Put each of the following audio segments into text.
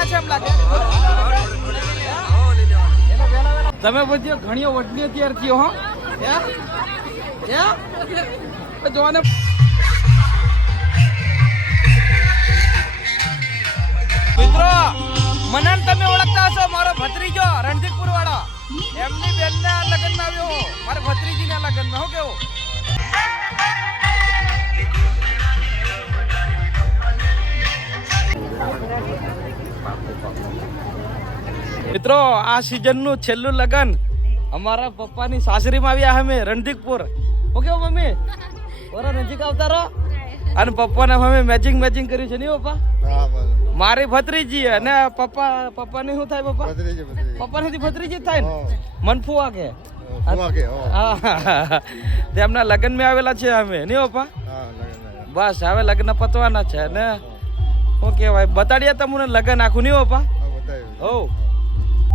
લેવાના છે એમ લાગે. તમે બધીઓ ઘણીઓ વડલીઓ તૈયાર થયો હો જોવાને મિત્રો મને તમે ઓળખતા હશો મારો ભત્રીજો રણજીતપુર વાળો એમની બેનના લગ્નમાં આવ્યો મારા ભત્રીજીના લગ્નમાં હું કેવું મિત્રો આ સીઝનનું છેલ્લું લગન અમારા પપ્પાની સાસરીમાં આવ્યા અમે રણજીતપુર હું કેવું મમ્મી ઓરા નજીક આવતા રહો અને પપ્પાને અમે મેચિંગ કર્યું છે નહીં પપ્પા મારી ભત્રીજી અને પપ્પાની શું થાય પપ્પા પપ્પાની ભત્રીજી થાય ને મનફુવા કે તેમના લગ્ન માં આવેલા છે અમે નહીં પપ્પા બસ હવે લગ્ન પતવાના છે ને શું કહેવાય બતાડીએ તમને લગ્ન આખું નહીં પપ્પા હો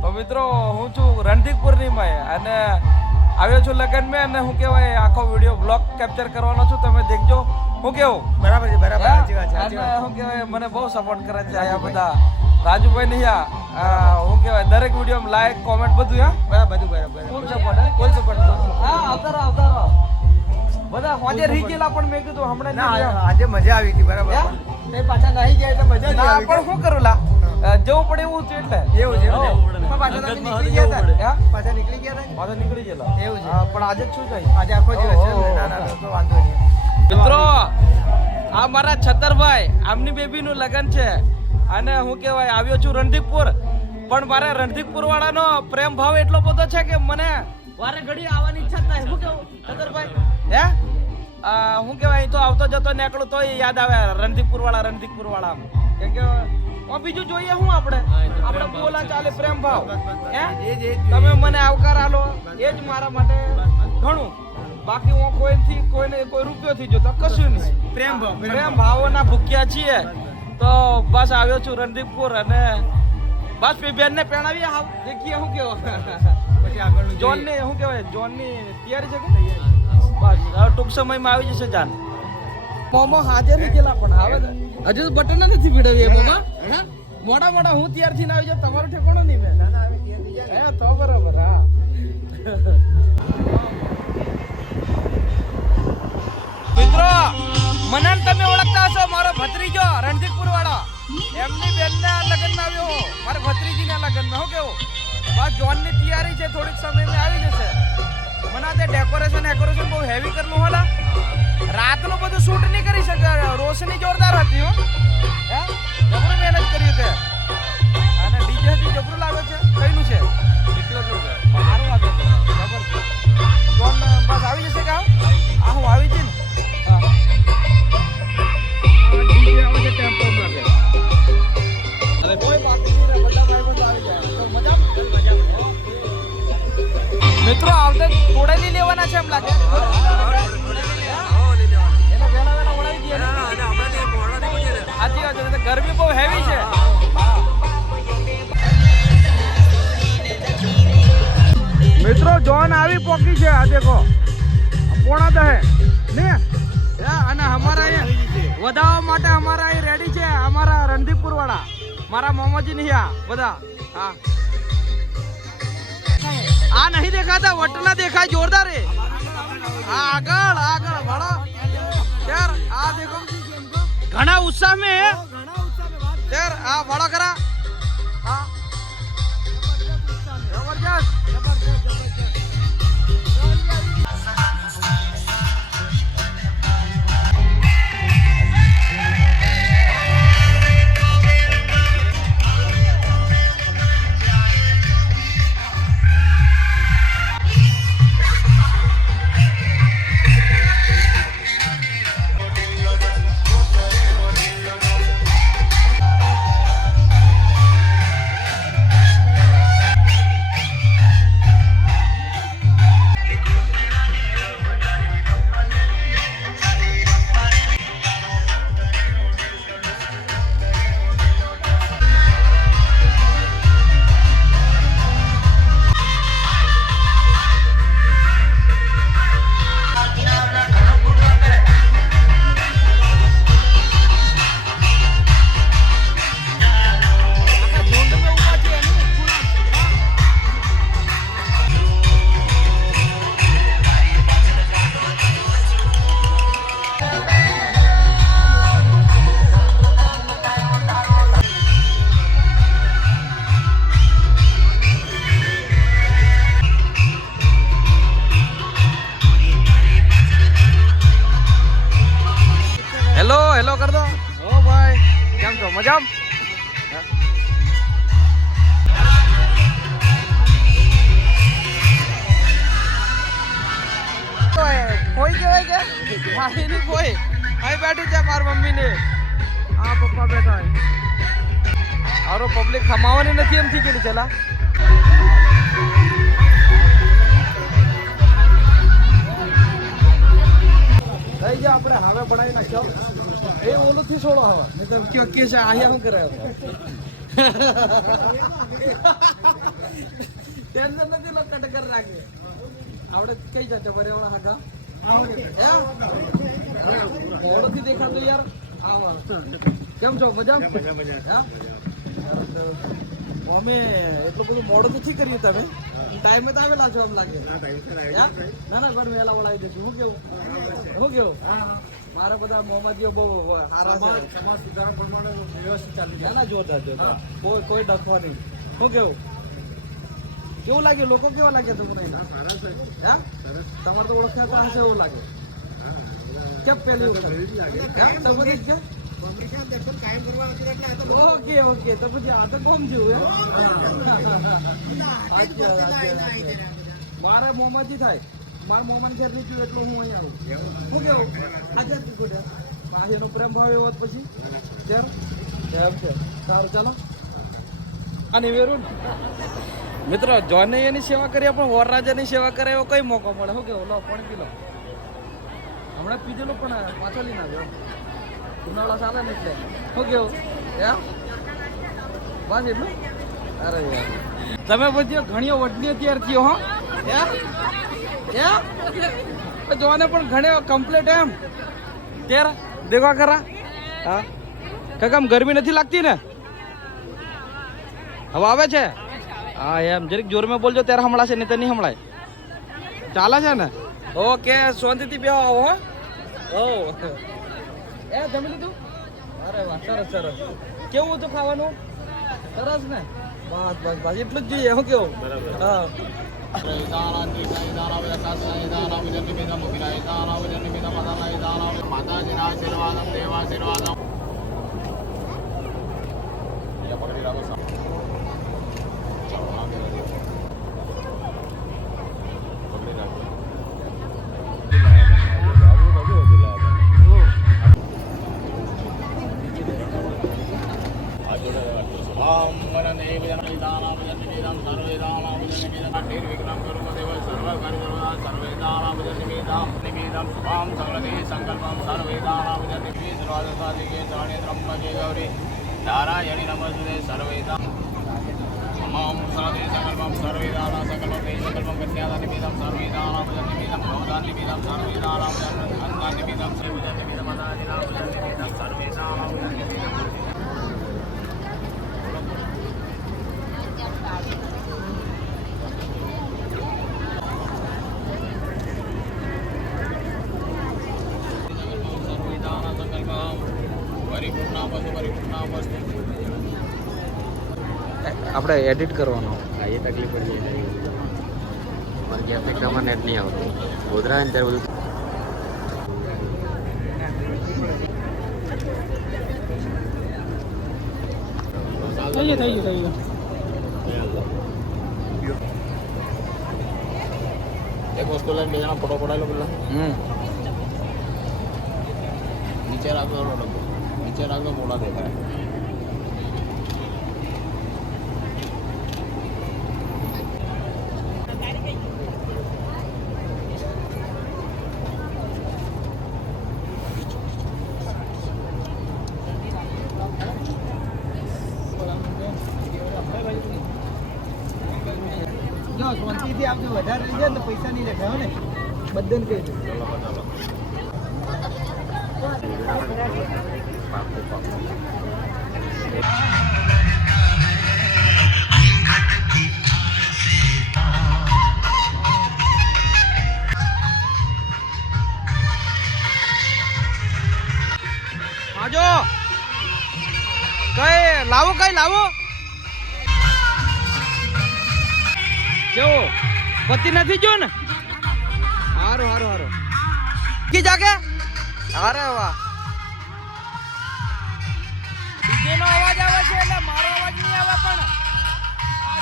તો મિત્રો હું છું રણજીતપુરની માં અને આવ્યો છું લગ્ન માં અને શું કહેવાય આખો વિડીયો બ્લોગ કેપ્ચર કરવાનો છું તમે દેખજો હું કેવું બરાબર છે બરાબર શું કહેવાય મને બહુ સપોર્ટ કરે છે આ બધા રાજુભાઈ નહીં શું કહેવાય દરેક વિડીયો લાઈક કોમેન્ટ બધું બધું બરાબર ફૂલ સપોર્ટ હા આવતા રહો બધા હોજે રહી ગયેલા પણ મેં કીધું હમણાં આજે મજા આવી હતી બરાબર પાછા નહીં જાય એટલે મજા નહીં આવી પણ શું કરું લા જવું પડે એવું છે એટલે એવું છે પાછા નીકળી ગયા હતા પાછા નીકળી ગયેલા એવું છે પણ આજે શું જાય આજે આખો દિવસ છે તો વાંધો નહીં મિત્રો આ મારા છતરભાઈ આમની બેબીનું લગ્ન છે અને હું કહેવાય આવ્યો છું રણજીતપુર પણ મારા રણજીતપુર વાળાનો પ્રેમ ભાવ એટલો બધો છે કે મને વારે ઘડી આવવાની ઈચ્છા થાય શું કેવું છતરભાઈ હું કહેવાય તો આવતો જતો નીકળું તો યાદ આવે રણજીતપુર વાળા કેમ કે બીજું જોઈએ શું આપણે બોલા ચાલે પ્રેમ ભાવ તમે મને આવકાર આલો એ જ મારા માટે ઘણું બાકી હું કોઈ રૂપિયોથી જોતો કશું નહીં પ્રેમ ભાવોના ભૂખ્યા છીએ તો બસ આવ્યો છું રણજીતપુર અને બસ બેન ને પહેણાવીએ હાવ દેખીએ શું કેવો પછી આગળ જોન ને શું કહેવાય જોન ની તૈયારી છે કે બસ હવે ટૂંક સમયમાં આવી જશે જાન મોમો હાજર નહીં ગયેલા પણ આવે હજુ બટન નથી ભીડવી મોમા મોડા હું તૈયાર થઈને આવી જાઉં તમારો ઠેકાણો નહીં મેં તો બરાબર હા મિત્રો મને તમે ઓળખતા હશો મારો ભત્રીજો રણજીતપુર વાળો એમની બેનના લગ્નમાં આવ્યો મારા ભત્રીજીના લગ્નમાં હું કેવું બસ જોનની તૈયારી છે થોડીક સમયમાં આવી જશે મને આ ડેકોરેશન બહુ હેવી કરવું होला રાતનું બધું શૂટ નહીં કરી શકે રોશની જોરદાર હતી હો જબરું મહેનત કરી તે અને ડીજે થી જબરું લાગે છે કઈનું છે સારું વાગે છે જબરદસ્ત જોન બસ આવી જશે કે હું આવી જઈને ડીજે આવે છે ટેમ્પો લાગે હવે કોઈ બાકી નહીં રહે બધા ભાઈ બંધ આવી જાય તો મજા મિત્રો આવતે તોડેલી લેવાના છે એમ લાગે ગરમી બહુ હેવી છે મિત્રો જોન આવી પોકી છે આ દેખો પોણા દહે ને અને અમારા વધાવવા માટે અમારા અહીં રેડી છે અમારા રણજીતપુર વાળા મારા મોમોજી નહીં બધા હા આ નહીં દેખાતા વટના દેખાય જોરદાર હે આગળ વાળો यार आ देखो घना उत्साह में है यार आ बड़ा करा हाँ जबरदस्त મજામ કોઈ કહેવાય કે મારી ની કોઈ અહીં બેઠું છે મારી મમ્મી ને આ પપ્પા બેઠા આરો પબ્લિક ખમાવાની નથી એમ થી કે ચલા લઈ જા આપણે હવે બનાવી નાખ્યો એ ઓલું થી છોડો હવે નહીં તો કયો કે છે આયા શું કરે ટેન્શન નથી લો કટ કરી રાખે આપણે કઈ જશે બરે ઓલા હાકા મોડથી દેખાતો યાર આવો કેમ છો મજા અમે એટલું બધું મોડું નથી કર્યું તમે ટાઈમે તો આવેલા છો આમ લાગે ના ના પણ વહેલા વળાવી દઈશું શું કેવું મારા બધા મોહમ્મદીઓ બહુ સારા છે સમાજ સુધારણ પ્રમાણે વ્યવસ્થિત ચાલી જાય જોરદાર કોઈ ડખવા નહીં શું કેવું કેવું લાગ્યું લોકો કેવા લાગે તમને તમારે તો ઓળખાતા હશે એવું લાગે કેમ પેલી વખત ઓકે તો પછી આ તો કોમ જેવું મારે મોહમ્મદી થાય મારા મોહમ્મદ ઘેર નહીં થયું એટલું હું અહીં આવું શું કેવું આજે એનો પ્રેમ ભાવ એવો પછી ત્યારે એમ છે સારું ચાલો અને વેરું મિત્રો જોને એની સેવા કરીએ પણ વરરાજાની સેવા કરે એવો કઈ મોકો મળે શું કેવું લો પણ પી લો હમણાં પીધેલો પણ પાછો લઈને આવ્યો ઉનાળા ચાલે ને એટલે શું કેવું બસ એટલું અરે યાર તમે બધી ઘણી વડની અત્યાર થયો હો જોવાને પણ ઘણી કમ્પ્લીટ એમ ત્યારે દેખવા ખરા હા કાકા ગરમી નથી લાગતી ને હવે આવે છે હા એમ જરીક જોરમાં બોલજો ત્યારે હમણાં છે નહીં તો નહીં હમણાં ચાલે છે ને ઓકે શાંતિથી બે આવો હો એ જમી લીધું અરે વાહ સરસ કેવું હતું ખાવાનું સરસ ને બસ એટલું જ જોઈએ શું કેવું હા नारायणी नमस्ते सर्वेदा मम साधे सकल्पं सर्वेदाना सकल्पं सकल्पं कन्यादानिमिदं सर्वेदानां निमिदं भवदानिमिदं सर्वेदानां अन्नानिमिदं सेवजनिमिदं अनादिनां सर्वेदानां આપણે એડિટ કરવાનો એ તકલીફ પડી જાય મારે ગેસ એકદમ નેટ નહીં આવતું ગોધરા ને ત્યારે બધું થઈ ગયું એક વસ્તુ લઈને બીજાનો ફોટો પડાયેલો પેલા નીચે રાખજો મોડા દેખાય શાંતિથી આપણે વધારે લઈ જાય તો પૈસા નહીં લખાવે ને બધાને કહી દે આજો કઈ લાવો કેવો પતિ નથી જો ને હારો કી જાગે અરે વાહ ડીજે નો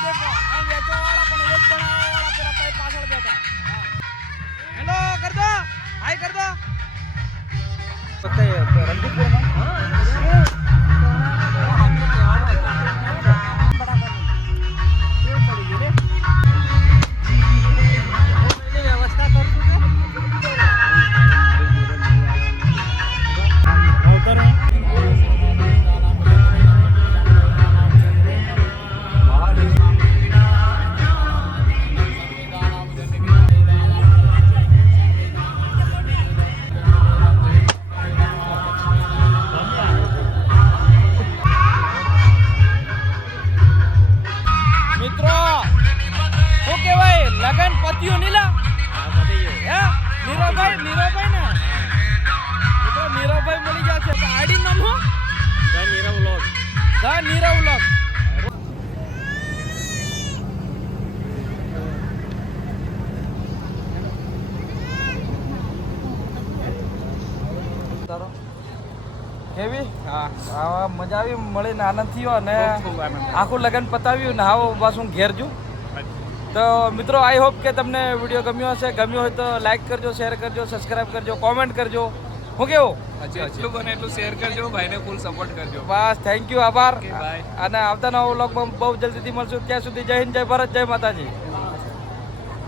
દેખો આ વેચવા વાળા પણ એક બનાવવા વાળા પેલા તઈ પાછળ બેઠા હેલો કર દો હાય કર દો પતે રણજીતપુરમાં વ્યવસ્થા મિત્રો શું કહેવાય લગન પત્યું નીલા હે નીરવભાઈ ને મિત્રો નીરવભાઈ મળી ગયા છે તો આડી નામ શું ધ નીરવ વ્લોગ કેવી હા મજા આવી મળીને આનંદ થયો અને આખું લગન પતાવ્યું ને હાવ બસ હું ઘેર જુ તો મિત્રો આઈ હોપ કે તમને વિડીયો ગમ્યો હશે ગમ્યો હોય તો લાઈક કરજો શેર કરજો સબસ્ક્રાઇબ કરજો કોમેન્ટ કરજો હું કેવું જેટલું બને એટલું શેર કરજો ભાઈને ફૂલ સપોર્ટ કરજો બસ થેન્ક યુ આભાર બાય અને આવતા નવા વ્લોગમાં બહુ જલ્દીથી મળશું ત્યાં સુધી જય હિન્દ જય ભારત જય માતાજી